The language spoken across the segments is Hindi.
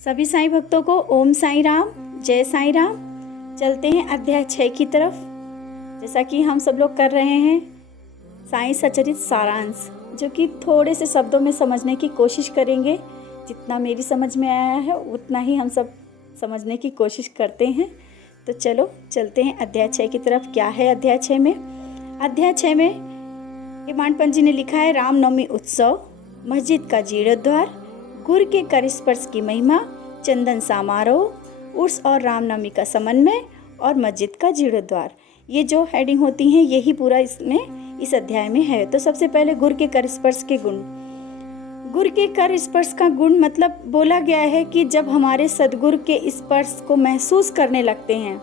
सभी साईं भक्तों को ओम साईं राम, जय साईं राम। चलते हैं अध्याय 6 की तरफ। जैसा कि हम सब लोग कर रहे हैं साईं सचरित सारांश, जो कि थोड़े से शब्दों में समझने की कोशिश करेंगे। जितना मेरी समझ में आया है उतना ही हम सब समझने की कोशिश करते हैं। तो चलो चलते हैं अध्याय 6 की तरफ। क्या है अध्याय 6 में? अध्याय 6 में हेमांड पंत जी ने लिखा है रामनवमी उत्सव, मस्जिद का जीर्णोद्धार, गुर के कर स्पर्श की महिमा, चंदन समारोह, उर्स और रामनवमी का समन्वय और मस्जिद का जीर्णोद्धार। ये जो हेडिंग होती हैं यही पूरा इसमें इस अध्याय में है। तो सबसे पहले गुर के कर स्पर्श के गुण। गुर के कर स्पर्श का गुण मतलब बोला गया है कि जब हमारे सदगुरु के स्पर्श को महसूस करने लगते हैं,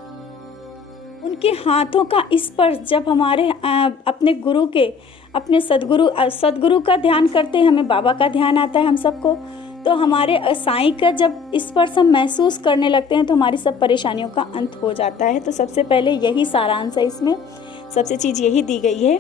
उनके हाथों का स्पर्श जब हमारे अपने गुरु के, अपने सदगुरु का ध्यान करते हैं, हमें बाबा का ध्यान आता है हम सबको, तो हमारे साईं का जब स्पर्श हम महसूस करने लगते हैं तो हमारी सब परेशानियों का अंत हो जाता है। तो सबसे पहले यही सारांश है, इसमें सबसे चीज़ यही दी गई है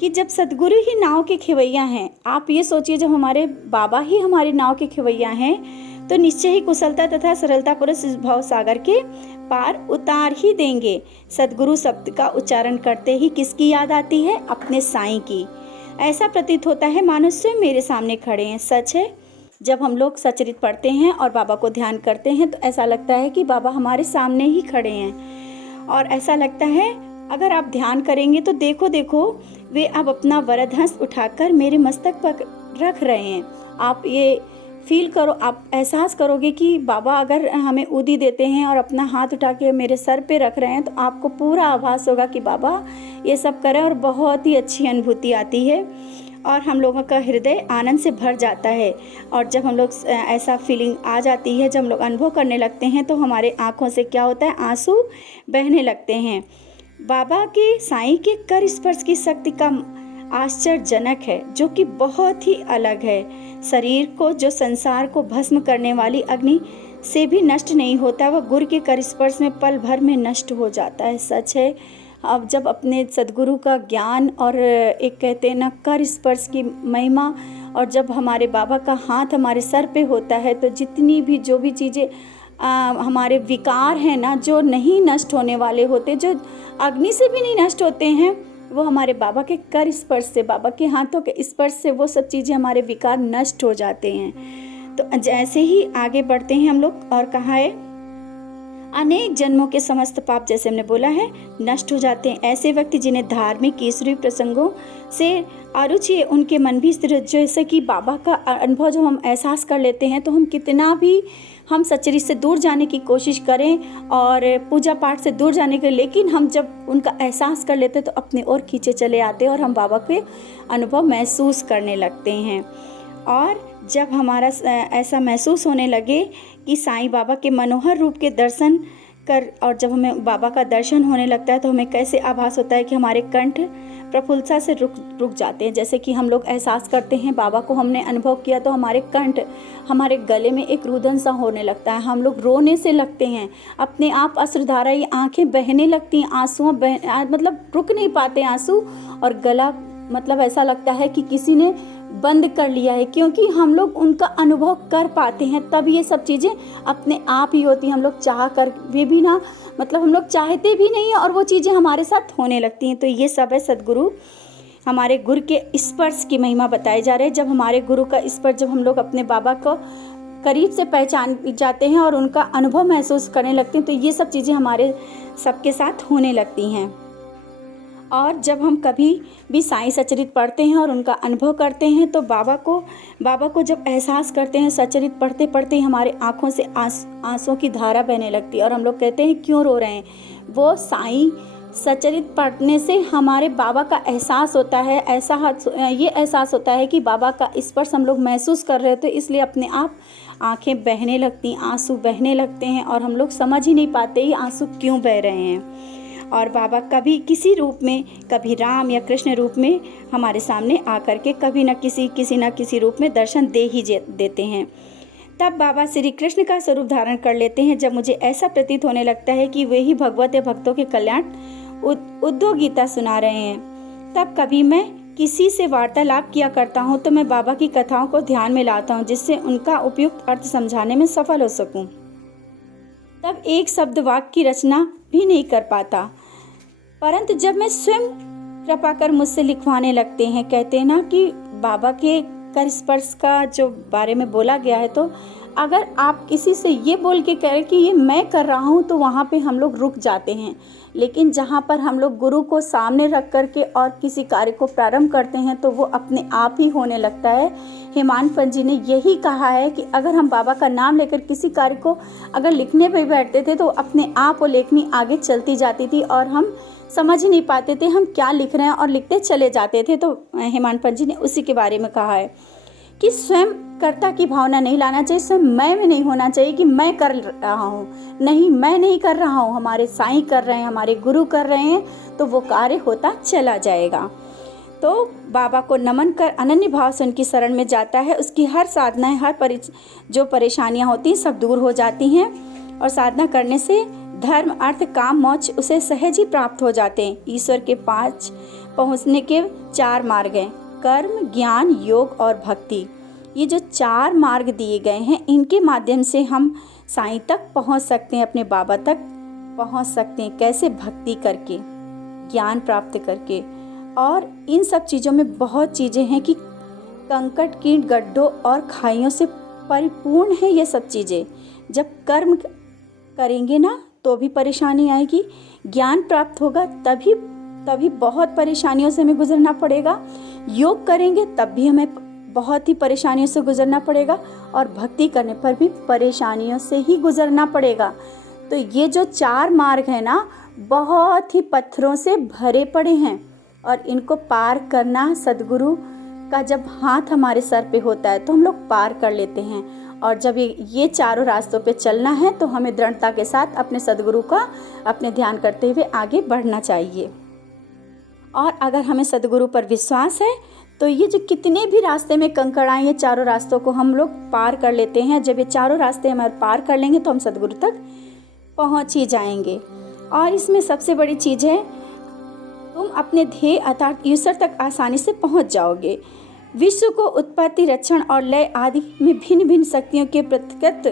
कि जब सदगुरु ही नाव के खेवैया हैं, आप ये सोचिए जब हमारे बाबा ही हमारी नाव के खेवैया हैं तो निश्चय ही कुशलता तथा सरलता पूर्वक इस भव सागर के पार उतार ही देंगे। सदगुरु शब्द का उच्चारण करते ही किसकी याद आती है? अपने साईं की। ऐसा प्रतीत होता है मानो स्वयं मेरे सामने खड़े हैं। सच है, जब हम लोग सचरित पढ़ते हैं और बाबा को ध्यान करते हैं तो ऐसा लगता है कि बाबा हमारे सामने ही खड़े हैं। और ऐसा लगता है अगर आप ध्यान करेंगे तो देखो वे अब अपना वरद हंस उठाकर मेरे मस्तक पर रख रहे हैं। आप ये फील करो, आप एहसास करोगे कि बाबा अगर हमें उदी देते हैं और अपना हाथ उठा के मेरे सर पे रख रहे हैं तो आपको पूरा आभास होगा कि बाबा ये सब करें, और बहुत ही अच्छी अनुभूति आती है और हम लोगों का हृदय आनंद से भर जाता है। और जब हम लोग ऐसा फीलिंग आ जाती है, जब हम लोग अनुभव करने लगते हैं तो हमारे आँखों से क्या होता है? आंसू बहने लगते हैं। बाबा के साईं के कर स्पर्श की शक्ति का आश्चर्यजनक है, जो कि बहुत ही अलग है। शरीर को जो संसार को भस्म करने वाली अग्नि से भी नष्ट नहीं होता, वह गुरु के कर स्पर्श में पल भर में नष्ट हो जाता है। सच है, अब जब अपने सदगुरु का ज्ञान और एक कहते हैं ना कर स्पर्श की महिमा, और जब हमारे बाबा का हाथ हमारे सर पे होता है तो जितनी भी जो भी चीज़ें हमारे विकार हैं ना, जो नहीं नष्ट होने वाले होते, जो अग्नि से भी नहीं नष्ट होते हैं, वो हमारे बाबा के कर स्पर्श से, बाबा के हाथों के स्पर्श से वो सब चीज़ें, हमारे विकार नष्ट हो जाते हैं। तो जैसे ही आगे बढ़ते हैं हम लोग, और कहा है अनेक जन्मों के समस्त पाप, जैसे हमने बोला है, नष्ट हो जाते हैं। ऐसे व्यक्ति जिन्हें धार्मिक ईश्वरीय प्रसंगों से अरुचि है, उनके मन भी स्थिर, जैसे कि बाबा का अनुभव जो हम एहसास कर लेते हैं तो हम कितना भी हम सचरित से दूर जाने की कोशिश करें और पूजा पाठ से दूर जाने के, लेकिन हम जब उनका एहसास कर लेते हैं तो अपने ओर खींचे चले आते हैं और हम बाबा के अनुभव महसूस करने लगते हैं। और जब हमारा ऐसा महसूस होने लगे कि साईं बाबा के मनोहर रूप के दर्शन कर, और जब हमें बाबा का दर्शन होने लगता है तो हमें कैसे आभास होता है कि हमारे कंठ प्रफुल्लता से रुक जाते हैं। जैसे कि हम लोग एहसास करते हैं बाबा को हमने अनुभव किया तो हमारे कंठ, हमारे गले में एक रुदन सा होने लगता है, हम लोग रोने से लगते हैं, अपने आप अश्रुधारा, ये आँखें बहने लगती हैं, आंसुओं मतलब रुक नहीं पाते आंसू, और गला मतलब ऐसा लगता है कि किसी ने बंद कर लिया है, क्योंकि हम लोग उनका अनुभव कर पाते हैं। तब ये सब चीज़ें अपने आप ही होती हैं, हम लोग चाह कर भी ना, मतलब हम लोग चाहते भी नहीं है और वो चीज़ें हमारे साथ होने लगती हैं। तो ये सब है सदगुरु, हमारे गुरु के स्पर्श की महिमा बताई जा रही है। जब हमारे गुरु का स्पर्श, जब हम लोग अपने बाबा को करीब से पहचान जाते हैं और उनका अनुभव महसूस करने लगते हैं तो ये सब चीज़ें हमारे सबके साथ होने लगती हैं। और जब हम कभी भी साईं सचरित पढ़ते हैं और उनका अनुभव करते हैं तो बाबा को जब एहसास करते हैं, सचरित पढ़ते पढ़ते ही हमारे आँखों से आंसुओं की धारा बहने लगती है और हम लोग कहते हैं क्यों रो रहे हैं? वो साईं सचरित पढ़ने से हमारे बाबा का एहसास होता है, ये एहसास होता है कि बाबा का स्पर्श हम लोग महसूस कर रहे थे, इसलिए अपने आप आँखें बहने लगती, आंसू बहने लगते हैं और हम लोग समझ ही नहीं पाते ये आंसू क्यों बह रहे हैं। और बाबा कभी किसी रूप में, कभी राम या कृष्ण रूप में हमारे सामने आकर के कभी न किसी रूप में दर्शन देते हैं। तब बाबा श्री कृष्ण का स्वरूप धारण कर लेते हैं। जब मुझे ऐसा प्रतीत होने लगता है कि वे ही भगवत या भक्तों के कल्याण उद्योग गीता सुना रहे हैं, तब कभी मैं किसी से वार्तालाप किया करता हूँ तो मैं बाबा की कथाओं को ध्यान में लाता हूँ, जिससे उनका उपयुक्त अर्थ समझाने में सफल हो सकूँ। तब एक शब्द वाक्य की रचना भी नहीं कर पाता, परंतु जब मैं स्वयं कृपा कर मुझसे लिखवाने लगते हैं, कहते हैं ना कि बाबा के कर स्पर्श का जो बारे में बोला गया है, तो अगर आप किसी से ये बोल के करें कि ये मैं कर रहा हूँ, तो वहाँ पे हम लोग रुक जाते हैं। लेकिन जहाँ पर हम लोग गुरु को सामने रख कर के और किसी कार्य को प्रारंभ करते हैं, तो वो अपने आप ही होने लगता है। हेमांत पंत जी ने यही कहा है कि अगर हम बाबा का नाम लेकर किसी कार्य को अगर लिखने पे बैठते थे, तो अपने आप वो लेखनी आगे चलती जाती थी और हम समझ ही नहीं पाते थे हम क्या लिख रहे हैं और लिखते चले जाते थे। तो हेमांत पंत जी ने उसी के बारे में कहा है कि स्वयं कर्ता की भावना नहीं लाना चाहिए, स्वयं मैं में नहीं होना चाहिए कि मैं कर रहा हूँ। नहीं, मैं नहीं कर रहा हूँ, हमारे साईं कर रहे हैं, हमारे गुरु कर रहे हैं, तो वो कार्य होता चला जाएगा। तो बाबा को नमन कर अनन्य भाव से उनकी शरण में जाता है, उसकी हर साधनाएं, जो परेशानियां होती हैं सब दूर हो जाती हैं और साधना करने से धर्म, अर्थ, काम, मोक्ष उसे सहज ही प्राप्त हो जाते हैं। ईश्वर के 5 पहुँचने के 4 मार्ग हैं, कर्म, ज्ञान, योग और भक्ति। ये जो 4 मार्ग दिए गए हैं, इनके माध्यम से हम साईं तक पहुंच सकते हैं, अपने बाबा तक पहुंच सकते हैं। कैसे? भक्ति करके, ज्ञान प्राप्त करके। और इन सब चीज़ों में बहुत चीज़ें हैं कि कंकड़, कीट, गड्ढों और खाइयों से परिपूर्ण है ये सब चीज़ें। जब कर्म करेंगे ना तो भी परेशानी आएगी, ज्ञान प्राप्त होगा तभी बहुत परेशानियों से हमें गुजरना पड़ेगा, योग करेंगे तब भी हमें बहुत ही परेशानियों से गुजरना पड़ेगा और भक्ति करने पर भी परेशानियों से ही गुजरना पड़ेगा। तो ये जो 4 मार्ग है ना, बहुत ही पत्थरों से भरे पड़े हैं और इनको पार करना, सद्गुरु का जब हाथ हमारे सर पे होता है तो हम लोग पार कर लेते हैं। और जब ये चारों रास्तों पे चलना है तो हमें दृढ़ता के साथ अपने सद्गुरु का अपने ध्यान करते हुए आगे बढ़ना चाहिए। और अगर हमें सद्गुरु पर विश्वास है तो ये जो कितने भी रास्ते में कंकड़ आए, ये चारों रास्तों को हम लोग पार कर लेते हैं। जब ये चारों रास्ते हम पार कर लेंगे तो हम सद्गुरु तक पहुंच ही जाएंगे। और इसमें सबसे बड़ी चीज़ है, तुम अपने ध्येय अर्थात ईश्वर तक आसानी से पहुंच जाओगे। विश्व को उत्पत्ति, रक्षण और लय आदि में भिन्न भिन्न शक्तियों के प्रकृत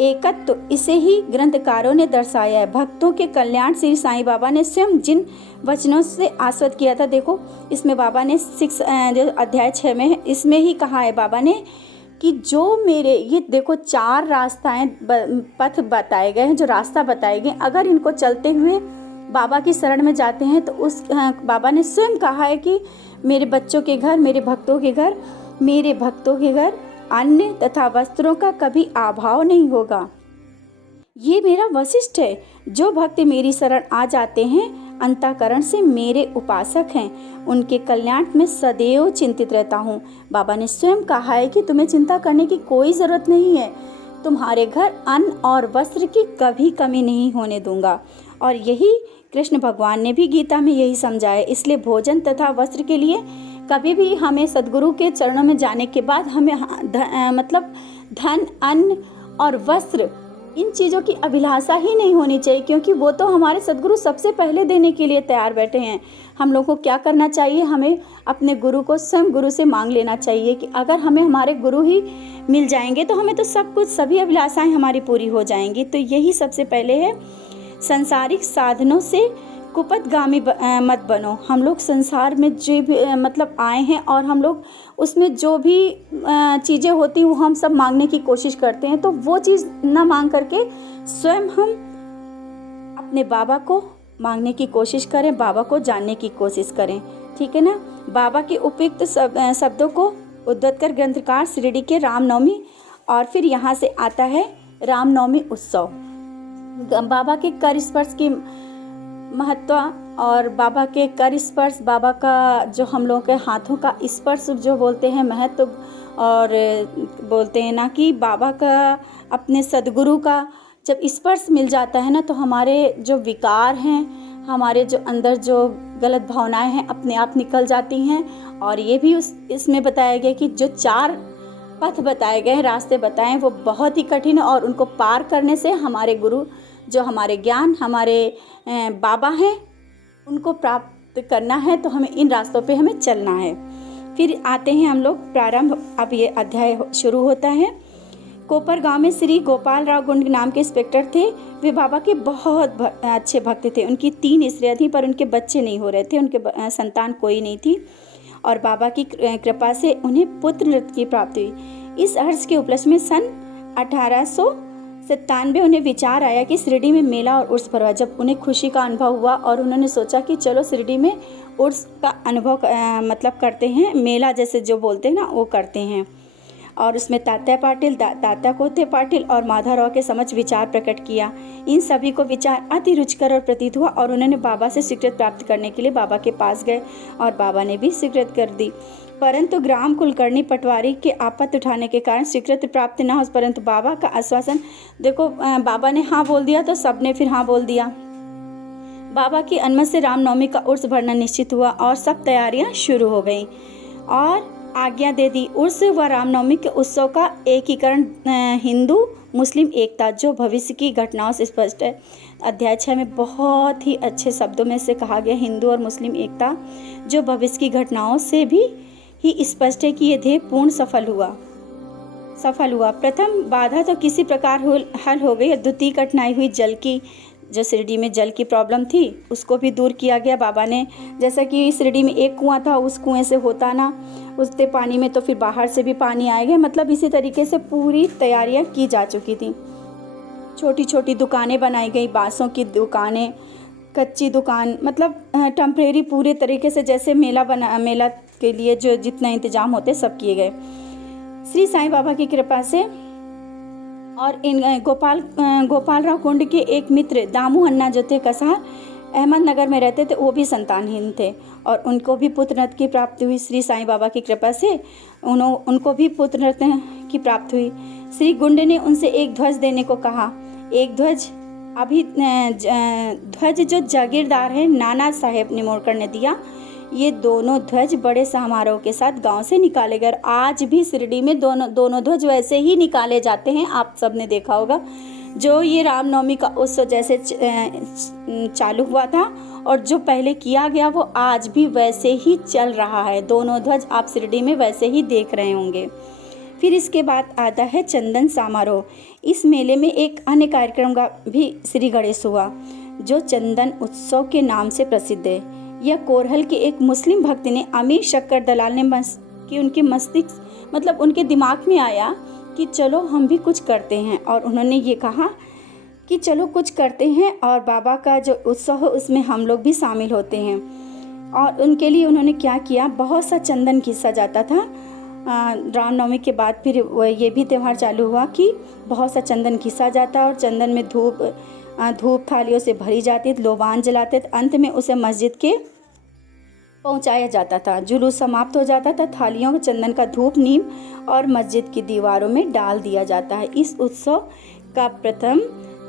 एकत्व, इसे ही ग्रंथकारों ने दर्शाया है। भक्तों के कल्याण श्री साईं बाबा ने स्वयं जिन वचनों से आश्वस्त किया था, देखो इसमें बाबा ने जो अध्याय 6 में है, इसमें ही कहा है बाबा ने कि जो मेरे ये देखो 4 रास्ताएं पथ बताए गए हैं, जो रास्ता बताए गए, अगर इनको चलते हुए बाबा की शरण में जाते हैं तो उस बाबा ने स्वयं कहा है कि मेरे बच्चों के घर, मेरे भक्तों के घर अन्न तथा वस्त्रों का कभी अभाव नहीं होगा। ये मेरा वशिष्ठ है। जो भक्त मेरी शरण आ जाते हैं, अंतःकरण से मेरे उपासक हैं, उनके कल्याण में सदैव चिंतित रहता हूँ। बाबा ने स्वयं कहा है कि तुम्हें चिंता करने की कोई ज़रूरत नहीं है, तुम्हारे घर अन्न और वस्त्र की कभी कमी नहीं होने दूंगा। और यही कृष्ण भगवान ने भी गीता में यही समझाया। इसलिए भोजन तथा वस्त्र के लिए कभी भी हमें सद्गुरु के चरणों में जाने के बाद हमें धन, अन्न और वस्त्र, इन चीज़ों की अभिलाषा ही नहीं होनी चाहिए, क्योंकि वो तो हमारे सद्गुरु सबसे पहले देने के लिए तैयार बैठे हैं। हम लोगों को क्या करना चाहिए? हमें अपने गुरु को स्वयं गुरु से मांग लेना चाहिए कि अगर हमें हमारे गुरु ही मिल जाएंगे तो हमें तो सब कुछ, सभी अभिलाषाएं हमारी पूरी हो जाएंगी। तो यही सबसे पहले है, संसारिक साधनों से कुपथगामी मत बनो। हम लोग संसार में जो भी आए हैं और हम लोग उसमें जो भी चीज़ें होती हैं वो हम सब मांगने की कोशिश करते हैं, तो वो चीज़ ना मांग करके स्वयं हम अपने बाबा को मांगने की कोशिश करें, बाबा को जानने की कोशिश करें। ठीक है ना? बाबा के उपयुक्त शब्दों को उद्धृत कर ग्रंथकार शिरडी के रामनवमी, और फिर यहाँ से आता है रामनवमी उत्सव। बाबा के कर स्पर्श की महत्व और बाबा के कर स्पर्श, बाबा का जो हम लोगों के हाथों का स्पर्श जो बोलते हैं महत्व, और बोलते हैं ना कि बाबा का, अपने सद्गुरु का जब स्पर्श मिल जाता है ना, तो हमारे जो विकार हैं, हमारे जो अंदर जो गलत भावनाएं हैं, अपने आप निकल जाती हैं। और ये भी इसमें बताया गया कि जो 4 पथ बताए गए हैं, रास्ते बताए, वो बहुत ही कठिन है और उनको पार करने से हमारे गुरु, जो हमारे ज्ञान, हमारे बाबा हैं, उनको करना है तो हमें इन रास्तों पे हमें चलना है। फिर आते हैं हम लोग प्रारंभ, अब ये अध्याय शुरू होता है। कोपर गांव में श्री गोपाल राव गुंड नाम के इंस्पेक्टर थे। वे बाबा के बहुत अच्छे भक्त थे। उनकी 3 स्त्रियाँ थीं पर उनके बच्चे नहीं हो रहे थे, उनके संतान कोई नहीं थी और बाबा की कृपा से उन्हें पुत्र रत्न की प्राप्ति हुई। इस हर्ष के उपलक्ष्य में सन 1897 उन्हें विचार आया कि शिरडी में मेला और उर्स भरवा। जब उन्हें खुशी का अनुभव हुआ और उन्होंने सोचा कि चलो शिरडी में उर्स का अनुभव मतलब करते हैं, मेला जैसे जो बोलते हैं ना वो करते हैं। और उसमें तात्या पाटिल, तात्या कोते पाटिल और माधवराव के समक्ष विचार प्रकट किया। इन सभी को विचार अति रुचिकर और प्रतीत हुआ और उन्होंने बाबा से स्वीकृति प्राप्त करने के लिए बाबा के पास गए और बाबा ने भी स्वीकृति कर दी। परंतु ग्राम कुलकर्णी पटवारी के आपत्ति उठाने के कारण स्वीकृति प्राप्त न हो, परंतु बाबा का आश्वासन, देखो बाबा ने हाँ बोल दिया तो सबने फिर हाँ बोल दिया। बाबा की अनुमति से रामनवमी का उर्स भरना निश्चित हुआ और सब तैयारियां शुरू हो गईं और आज्ञा दे दी। उर्स व रामनवमी के उत्सव का एकीकरण हिंदू मुस्लिम एकता जो भविष्य की घटनाओं से स्पष्ट है। अध्याय 6 में बहुत ही अच्छे शब्दों में से कहा गया, हिंदू और मुस्लिम एकता जो भविष्य की घटनाओं से भी ही स्पष्ट है कि ये ध्येय पूर्ण सफल हुआ। प्रथम बाधा तो किसी प्रकार हल हो गई। द्वितीय कठिनाई हुई जल की, जो शिरडी में जल की प्रॉब्लम थी उसको भी दूर किया गया बाबा ने। जैसा कि शिरडी में एक कुआं था, उस कुएं से होता ना उससे पानी में तो फिर बाहर से भी पानी आएगा। मतलब इसी तरीके से पूरी तैयारियां की जा चुकी थी। छोटी छोटी दुकानें बनाई गई, बांसों की दुकानें, कच्ची दुकान, मतलब टेम्परेरी पूरे तरीके से जैसे मेला के लिए जो जितना इंतजाम होते सब किए गए। श्री साईं बाबा की कृपा से और इन गोपाल राव कुंड के एक मित्र दामू अन्ना जो थे कसार अहमदनगर में रहते थे, वो भी संतानहीन थे और उनको भी पुत्र रत्न की प्राप्ति हुई। श्री साईं बाबा की कृपा से उनको भी पुत्र रत्न की प्राप्ति हुई। श्री गुंड ने उनसे एक ध्वज देने को कहा। एक ध्वज ध्वज जो जागीरदार है नाना साहेब निमोड़कर ने दिया। ये दोनों ध्वज बड़े समारोह के साथ गांव से निकाले गए। आज भी शिरडी में दोनों ध्वज वैसे ही निकाले जाते हैं। आप सबने देखा होगा, जो ये रामनवमी का उत्सव जैसे चालू हुआ था और जो पहले किया गया वो आज भी वैसे ही चल रहा है। दोनों ध्वज आप शिरडी में वैसे ही देख रहे होंगे। फिर इसके बाद आता है चंदन समारोह। इस मेले में एक अन्य कार्यक्रम का भी श्री गणेश हुआ जो चंदन उत्सव के नाम से प्रसिद्ध है। यह कोरहल के एक मुस्लिम भक्त ने अमीर शक्कर दलाल ने उनके मस्तिष्क मतलब उनके दिमाग में आया कि चलो हम भी कुछ करते हैं और उन्होंने ये कहा कि चलो कुछ करते हैं और बाबा का जो उत्सव है उसमें हम लोग भी शामिल होते हैं। और उनके लिए उन्होंने क्या किया, बहुत सा चंदन घिसा जाता था। रामनवमी के बाद फिर ये भी त्यौहार चालू हुआ कि बहुत सा चंदन घिसा जाता और चंदन में धूप थालियों से भरी जाती, लोबान जलाते, अंत में उसे मस्जिद के पहुंचाया जाता था। जुलूस समाप्त हो जाता था, थालियों में चंदन का धूप नीम और मस्जिद की दीवारों में डाल दिया जाता है। इस उत्सव का प्रथम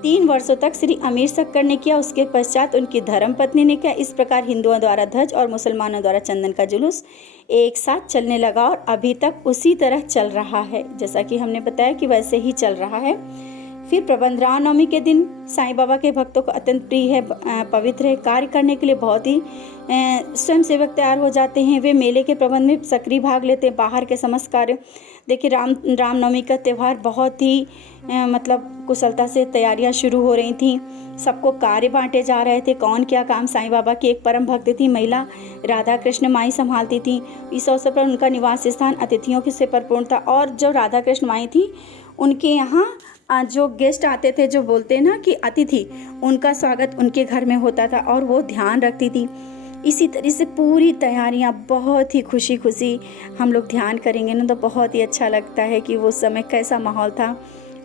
3 वर्षों तक श्री अमीर शक्कर ने किया, उसके पश्चात उनकी धर्मपत्नी ने किया। इस प्रकार हिंदुओं द्वारा ध्वज और मुसलमानों द्वारा चंदन का जुलूस एक साथ चलने लगा और अभी तक उसी तरह चल रहा है, जैसा कि हमने बताया कि वैसे ही चल रहा है। फिर प्रबंध रामनवमी के दिन साईं बाबा के भक्तों को अत्यंत प्रिय है, पवित्र है। कार्य करने के लिए बहुत ही स्वयं सेवक तैयार हो जाते हैं। वे मेले के प्रबंध में सक्रिय भाग लेते हैं। बाहर के समस्त कार्य, देखिए रामनवमी का त्यौहार बहुत ही मतलब कुशलता से तैयारियां शुरू हो रही थी। सबको कार्य बांटे जा रहे थे, कौन क्या काम। साईं बाबा की एक परम भक्त थी महिला राधा कृष्ण माई संभालती थी। इस अवसर पर उनका निवास स्थान अतिथियों से परिपूर्ण था और जो राधा कृष्ण माई थी उनके यहाँ जो गेस्ट आते थे, जो बोलते हैं ना कि अतिथि, उनका स्वागत उनके घर में होता था और वो ध्यान रखती थी। इसी तरह से पूरी तैयारियां बहुत ही खुशी खुशी हम लोग ध्यान करेंगे ना तो बहुत ही अच्छा लगता है कि वो समय कैसा माहौल था।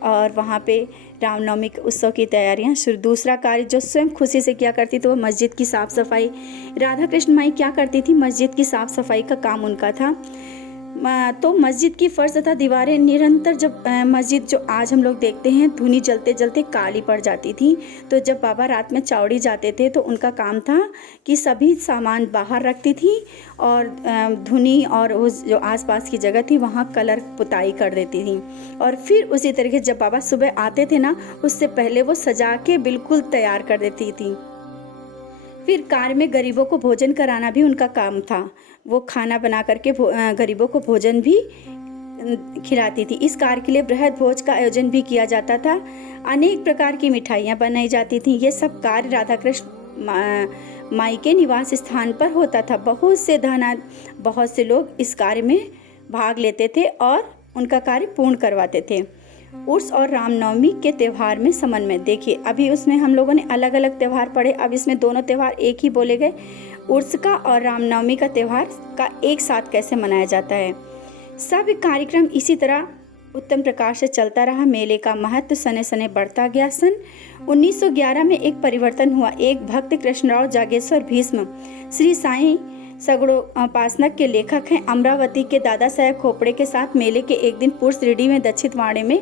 और वहाँ पे रामनवमी के उत्सव की तैयारियां शुरू। दूसरा कार्य जो स्वयं खुशी से किया करती थी वो मस्जिद की साफ़ सफाई। राधा कृष्ण माई क्या करती थी, मस्जिद की साफ़ सफाई का काम उनका था। तो मस्जिद की फर्श तथा दीवारें निरंतर, जब मस्जिद जो आज हम लोग देखते हैं धुनी जलते जलते काली पड़ जाती थी, तो जब बाबा रात में चौड़ी जाते थे तो उनका काम था कि सभी सामान बाहर रखती थी और धुनी और उस जो आसपास की जगह थी वहाँ कलर पुताई कर देती थी। और फिर उसी तरीके जब बाबा सुबह आते थे ना, उससे पहले वो सजा के बिल्कुल तैयार कर देती थी। फिर कार्य में गरीबों को भोजन कराना भी उनका काम था। वो खाना बना करके गरीबों को भोजन भी खिलाती थी। इस कार्य के लिए बृहद भोज का आयोजन भी किया जाता था। अनेक प्रकार की मिठाइयाँ बनाई जाती थीं। ये सब कार्य राधा कृष्ण माई के निवास स्थान पर होता था। बहुत से लोग इस कार्य में भाग लेते थे और उनका कार्य पूर्ण करवाते थे। उर्स और रामनवमी के त्यौहार में समन्वय देखिए, अभी उसमें हम लोगों ने अलग अलग त्यौहार पढ़े, अब इसमें दोनों त्यौहार एक ही बोले गए। उर्स का और रामनवमी का त्यौहार का एक साथ कैसे मनाया जाता है। सब कार्यक्रम इसी तरह उत्तम प्रकार से चलता रहा। मेले का महत्व सने सने बढ़ता गया। सन 1911 में एक परिवर्तन हुआ। एक भक्त कृष्णराव जागेश्वर भीष्म श्री साईं सगड़ोपासनक के लेखक हैं। अमरावती के दादा साहेब खोपड़े के साथ मेले के एक दिन पूर्व शिरडी में दक्षिण वाड़े में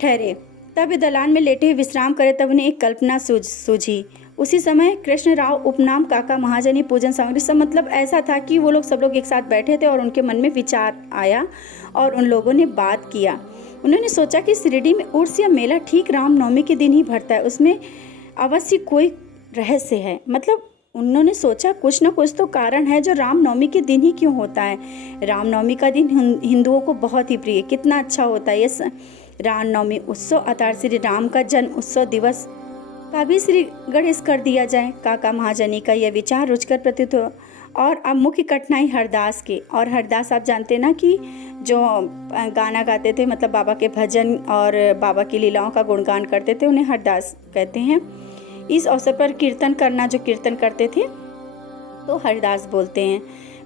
ठहरे। तब वे दलान में लेटे विश्राम करे, तब उन्हें एक कल्पना सूझी। उसी समय कृष्णराव उपनाम काका महाजनी पूजन सामग्री, सब मतलब ऐसा था कि वो लोग सब लोग एक साथ बैठे थे और उनके मन में विचार आया और उन लोगों ने बात किया। उन्होंने सोचा कि शिरडी में उर्स या मेला ठीक रामनवमी के दिन ही भरता है, उसमें अवश्य कोई रहस्य है। मतलब उन्होंने सोचा कुछ न कुछ तो कारण है जो रामनवमी के दिन ही क्यों होता है। रामनवमी का दिन हिंदुओं को बहुत ही प्रिय, कितना अच्छा होता है ये रामनवमी उत्सव। अर्थात श्री राम का जन्म उत्सव दिवस का भी श्री गणेश कर दिया जाए। काका महाजनी का यह विचार रुचकर प्रतीत हो। और अब मुख्य कठिनाई हरदास की, और हरदास आप जानते हैं ना कि जो गाना गाते थे, मतलब बाबा के भजन और बाबा की लीलाओं का गुणगान करते थे, उन्हें हरदास कहते हैं। इस अवसर पर कीर्तन करना, जो कीर्तन करते थे तो हरदास बोलते हैं।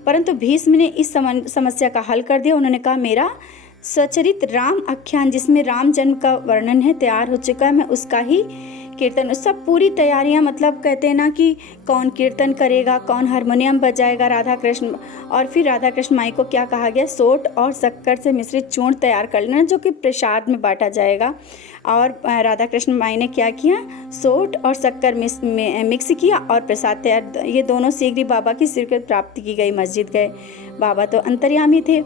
परंतु भीष्म ने इस समस्या का हल कर दिया। उन्होंने कहा मेरा सचरित राम आख्यान, जिसमें राम जन्म का वर्णन है, तैयार हो चुका है, मैं उसका ही कीर्तन। सब पूरी तैयारियां, मतलब कहते हैं ना कि कौन कीर्तन करेगा, कौन हारमोनियम बजाएगा, राधा कृष्ण। और फिर राधा कृष्ण माई को क्या कहा गया, सोट और शक्कर से मिश्रित चूर्ण तैयार कर लेना, जो कि प्रसाद में बांटा जाएगा। और राधा कृष्ण माई ने क्या किया, सोट और शक्कर मिक्स किया और प्रसाद तैयार। ये दोनों शीघ्र बाबा की स्वीकृति प्राप्त की गई। मस्जिद गए, बाबा तो अंतर्यामी थे,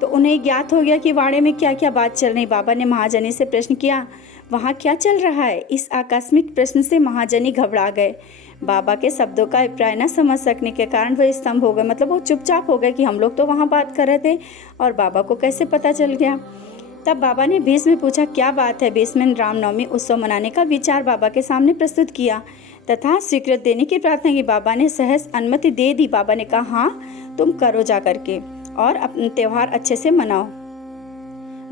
तो उन्हें ज्ञात हो गया कि वाड़े में क्या क्या बात चल रही। बाबा ने महाजनी से प्रश्न किया, वहाँ क्या चल रहा है। इस आकस्मिक प्रश्न से महाजनी घबरा गए। बाबा के शब्दों का अभिप्राय न समझ सकने के कारण वह स्तंभ हो गए, मतलब वो चुपचाप हो गए कि हम लोग तो वहाँ बात कर रहे थे और बाबा को कैसे पता चल गया। तब बाबा ने भीष्म में पूछा, क्या बात है। भीष्म ने रामनवमी उत्सव मनाने का विचार बाबा के सामने प्रस्तुत किया तथा स्वीकृति देने की प्रार्थना की। बाबा ने सहज अनुमति दे दी। बाबा ने कहा, हाँ तुम करो जा करके और अपने त्यौहार अच्छे से मनाओ।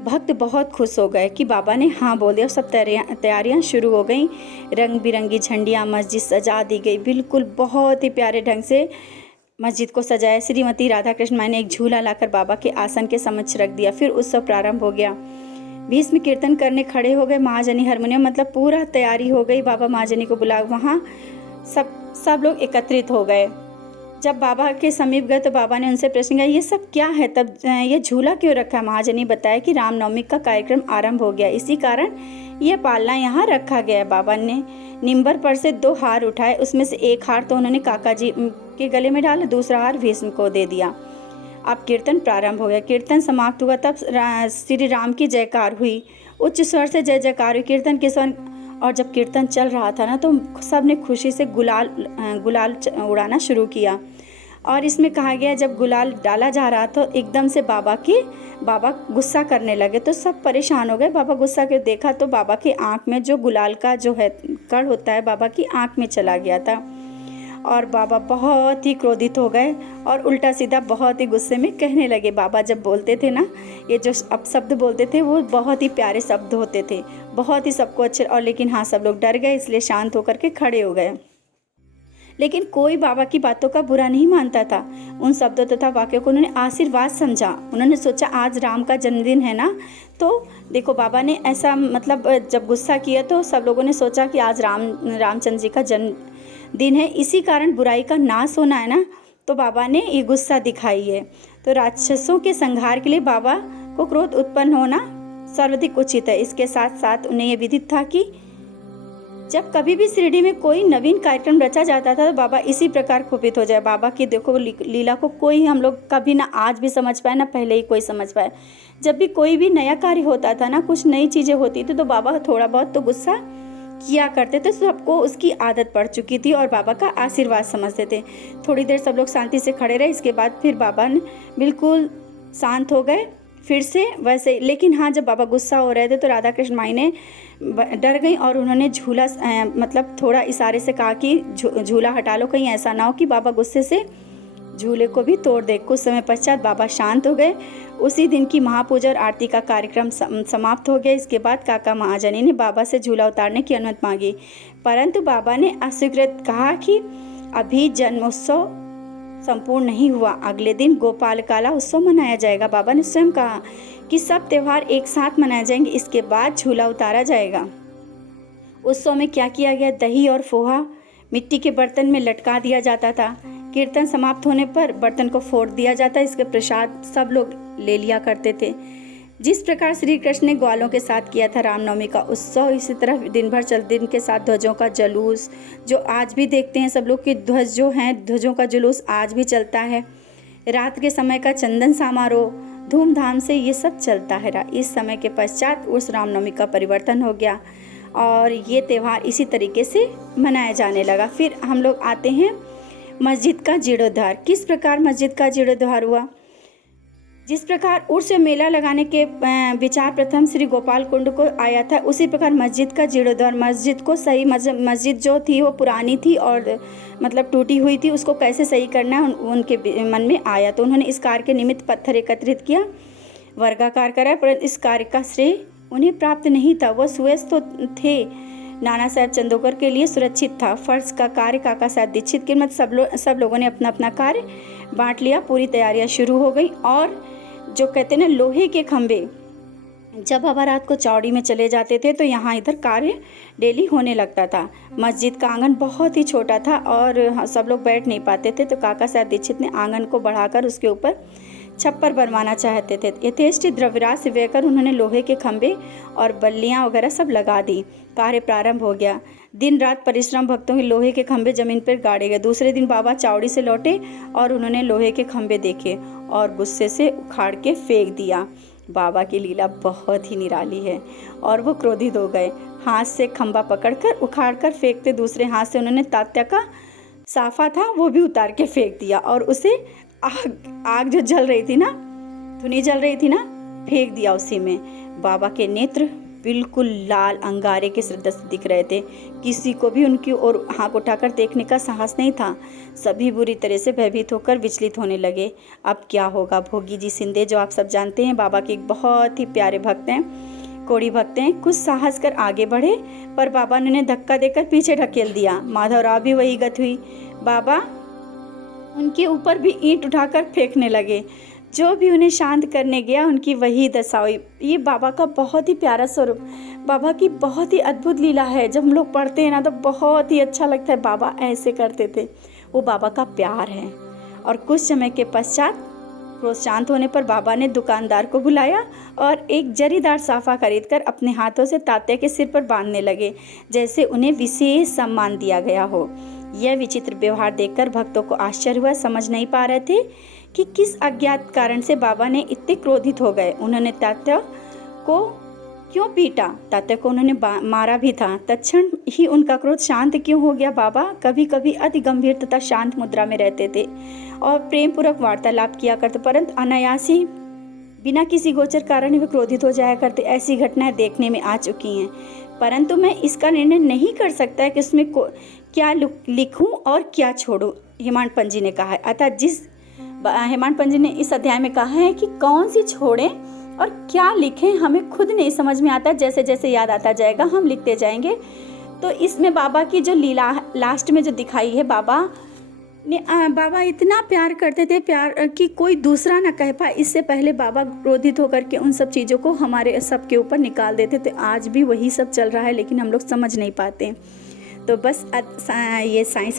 भक्त बहुत खुश हो गए कि बाबा ने हाँ बोल दिया। सब तैयारियां शुरू हो गई। रंग बिरंगी झंडियाँ मस्जिद सजा दी गई। बिल्कुल बहुत ही प्यारे ढंग से मस्जिद को सजाया। श्रीमती राधा कृष्ण माई ने एक झूला लाकर बाबा के आसन के समक्ष रख दिया। फिर उत्सव प्रारंभ हो गया। भीष्म कीर्तन करने खड़े हो गए। महाजनी हारमोनियम, मतलब पूरा तैयारी हो गई। बाबा महाजनी को बुला, वहाँ सब लोग एकत्रित हो गए। जब बाबा के समीप गए तो बाबा ने उनसे प्रश्न किया, ये सब क्या है, तब ये झूला क्यों रखा है। महाजनी बताया कि रामनवमी का कार्यक्रम आरंभ हो गया, इसी कारण यह पालना यहाँ रखा गया है। बाबा ने निम्बर पर से 2 हार उठाए, उसमें से एक हार तो उन्होंने काका जी के गले में डाला, दूसरा हार भीष्म को दे दिया। अब कीर्तन प्रारंभ हो गया। कीर्तन समाप्त हुआ तब श्री राम की जयकार हुई। उच्च स्वर से जय जयकार हुई कीर्तन के स्वर। और जब कीर्तन चल रहा था ना, तो सब ने खुशी से गुलाल उड़ाना शुरू किया। और इसमें कहा गया, जब गुलाल डाला जा रहा तो एकदम से बाबा गुस्सा करने लगे, तो सब परेशान हो गए। बाबा गुस्सा के देखा तो बाबा की आंख में जो गुलाल का जो है कण होता है, बाबा की आंख में चला गया था। और बाबा बहुत ही क्रोधित हो गए और उल्टा सीधा बहुत ही गुस्से में कहने लगे। बाबा जब बोलते थे ना, ये जो अब शब्द बोलते थे वो बहुत ही प्यारे शब्द होते थे, बहुत ही सबको अच्छे। और लेकिन हाँ, सब लोग डर गए, इसलिए शांत होकर के खड़े हो गए। लेकिन कोई बाबा की बातों का बुरा नहीं मानता था। उन शब्दों तथा वाक्यों को उन्होंने आशीर्वाद समझा। उन्होंने सोचा आज राम का जन्मदिन है ना, तो देखो बाबा ने ऐसा, मतलब जब गुस्सा किया तो सब लोगों ने सोचा कि आज रामचंद्र जी का जन्मदिन है, इसी कारण बुराई का नाश होना है ना, तो बाबा ने ये गुस्सा दिखाई है। तो राक्षसों के संहार के लिए बाबा को क्रोध उत्पन्न होना सर्वाधिक उचित है। इसके साथ साथ उन्हें यह विदित था कि जब कभी भी शिरडी में कोई नवीन कार्यक्रम रचा जाता था तो बाबा इसी प्रकार कुपित हो जाए। बाबा की देखो लीला को कोई हम लोग कभी ना आज भी समझ पाए, ना पहले ही कोई समझ पाए। जब भी कोई भी नया कार्य होता था ना, कुछ नई चीज़ें होती थी, तो बाबा थोड़ा बहुत तो गुस्सा किया करते थे, सबको उसकी आदत पड़ चुकी थी और बाबा का आशीर्वाद समझते थे। थोड़ी देर सब लोग शांति से खड़े रहे, इसके बाद फिर बाबा ने बिल्कुल शांत हो गए फिर से वैसे। लेकिन हाँ, जब बाबा गुस्सा हो रहे थे तो राधा कृष्ण माई ने डर गई और उन्होंने झूला मतलब थोड़ा इशारे से कहा कि झूला हटा लो, कहीं ऐसा ना हो कि बाबा गुस्से से झूले को भी तोड़ दे। कुछ समय पश्चात बाबा शांत हो गए। उसी दिन की महापूजा और आरती का कार्यक्रम समाप्त हो गया। इसके बाद काका महाजनी ने बाबा से झूला उतारने की अनुमति मांगी, परंतु बाबा ने अस्वीकृत कहा कि अभी जन्मोत्सव संपूर्ण नहीं हुआ, अगले दिन गोपालकाला उत्सव मनाया जाएगा। बाबा ने स्वयं कहा कि सब त्यौहार एक साथ मनाए जाएंगे, इसके बाद झूला उतारा जाएगा। उत्सव में क्या किया गया? दही और पोहा मिट्टी के बर्तन में लटका दिया जाता था। कीर्तन समाप्त होने पर बर्तन को फोड़ दिया जाता, इसके प्रसाद सब लोग ले लिया करते थे। जिस प्रकार श्री कृष्ण ने ग्वालों के साथ किया था रामनवमी का उत्सव, इसी तरह दिन भर दिन के साथ ध्वजों का जुलूस, जो आज भी देखते हैं सब लोग कि ध्वज जो हैं, ध्वजों का जुलूस आज भी चलता है। रात के समय का चंदन समारोह धूमधाम से ये सब चलता है। इस समय के पश्चात उस रामनवमी का परिवर्तन हो गया और ये त्यौहार इसी तरीके से मनाया जाने लगा। फिर हम लोग आते हैं मस्जिद का जीर्णोद्धार। किस प्रकार मस्जिद का जीर्णोद्धार हुआ? जिस प्रकार उर्स मेला लगाने के विचार प्रथम श्री गोपाल कुंड को आया था, उसी प्रकार मस्जिद का जीर्णोद्धार, मस्जिद को सही मस्जिद जो थी वो पुरानी थी और मतलब टूटी हुई थी, उसको कैसे सही करना है उनके मन में आया। तो उन्होंने इस कार्य के निमित्त पत्थर एकत्रित किया, वर्गाकार करा, परंतु इस कार्य का श्रेय उन्हें प्राप्त नहीं था। वह सुयश तो थे, नाना साहब चंदोकर के लिए सुरक्षित था। फर्श का कार्य काका साहब दीक्षित के मत सब लोगों ने अपना अपना कार्य बांट लिया। पूरी तैयारियां शुरू हो गई और जो कहते हैं ना लोहे के खंभे, जब बाबा रात को चौड़ी में चले जाते थे तो यहाँ इधर कार्य डेली होने लगता था। मस्जिद का आंगन बहुत ही छोटा था और सब लोग बैठ नहीं पाते थे, तो काका साहब दीक्षित ने आंगन को बढ़ाकर उसके ऊपर छप्पर बनवाना चाहते थे। यथेष्ट द्रव्यराज से व्यकर उन्होंने लोहे के खंभे और बल्लियाँ वगैरह सब लगा दी। कार्य प्रारंभ हो गया। दिन रात परिश्रम भक्तों के लोहे के खंभे जमीन पर गाड़े गए। दूसरे दिन बाबा चावड़ी से लौटे और उन्होंने लोहे के खंभे देखे और गुस्से से उखाड़ के फेंक दिया। बाबा की लीला बहुत ही निराली है और वो क्रोधित हो गए। हाथ से खंभा पकड़कर उखाड़कर फेंकते, दूसरे हाथ से उन्होंने तात्या का साफा था वो भी उतार के फेंक दिया और उसे आग जो जल रही थी ना, धुनी जल रही थी ना, फेंक दिया उसी में। बाबा के नेत्र बिल्कुल लाल अंगारे के सदृश दिख रहे थे। किसी को भी उनकी ओर आँख उठाकर देखने का साहस नहीं था। सभी बुरी तरह से भयभीत होकर विचलित होने लगे। अब क्या होगा? भोगी जी सिंधे, जो आप सब जानते हैं, बाबा के बहुत ही प्यारे भक्त हैं, कोड़ी भक्त हैं, कुछ साहस कर आगे बढ़े पर बाबा ने उन्हें धक्का देकर पीछे ढकेल दिया। माधवराव भी वही गत हुई। बाबा उनके ऊपर भी ईंट उठाकर फेंकने लगे। जो भी उन्हें शांत करने गया उनकी वही दशा हुई। ये बाबा का बहुत ही प्यारा स्वरूप, बाबा की बहुत ही अद्भुत लीला है। जब हम लोग पढ़ते हैं ना तो बहुत ही अच्छा लगता है। बाबा ऐसे करते थे, वो बाबा का प्यार है। और कुछ समय के पश्चात क्रोध शांत होने पर बाबा ने दुकानदार को बुलाया और एक जरीदार साफा खरीदकर अपने हाथों से तात्या के सिर पर बांधने लगे, जैसे उन्हें विशेष सम्मान दिया गया हो। यह विचित्र व्यवहार देखकर भक्तों को आश्चर्य हुआ। समझ नहीं पा रहे थे कि किस अज्ञात कारण से बाबा ने इतने क्रोधित हो गए। उन्होंने तात्या को क्यों पीटा? तात्या को उन्होंने मारा भी था। तत्क्षण ही उनका क्रोध शांत क्यों हो गया? बाबा कभी कभी अति गंभीर तथा शांत मुद्रा में रहते थे और प्रेम पूर्वक वार्तालाप किया करते, परंतु अनायासी बिना किसी गोचर कारण वे क्रोधित हो जाया करते। ऐसी घटनाएं देखने में आ चुकी हैं, परंतु मैं इसका निर्णय नहीं कर सकता कि उसमें क्या लिखूं और क्या छोड़ूं, हेमांड पंत जी ने कहा है। अतः हेमांड पंत जी ने इस अध्याय में कहा है कि कौन सी छोड़ें और क्या लिखें, हमें खुद नहीं समझ में आता। जैसे जैसे याद आता जाएगा हम लिखते जाएंगे। तो इसमें बाबा की जो लीला लास्ट में जो दिखाई है, बाबा इतना प्यार करते थे, प्यार कि कोई दूसरा ना कह पाए। इससे पहले बाबा क्रोधित होकर के उन सब चीज़ों को हमारे सबके ऊपर निकाल देते थे। आज भी वही सब चल रहा है, लेकिन हम लोग समझ नहीं पाते। तो बस ये साइंस